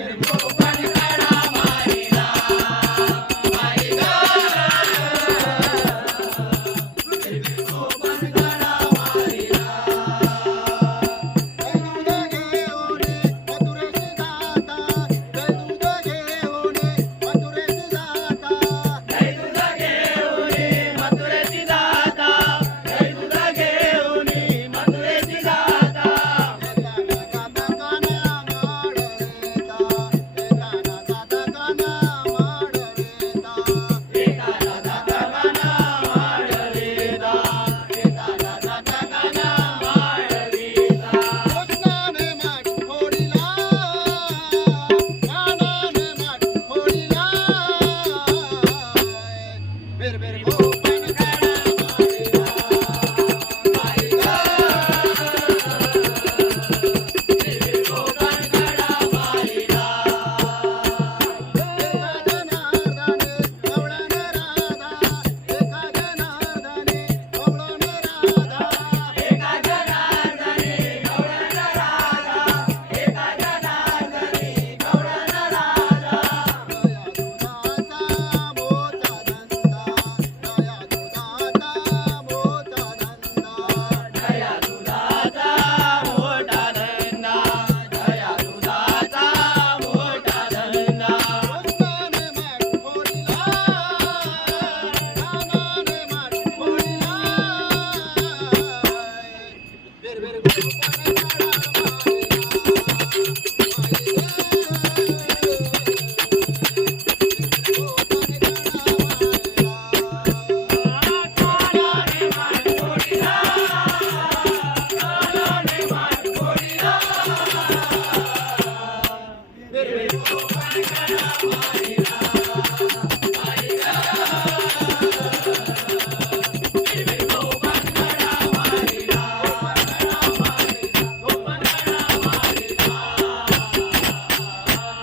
Thank you. Hare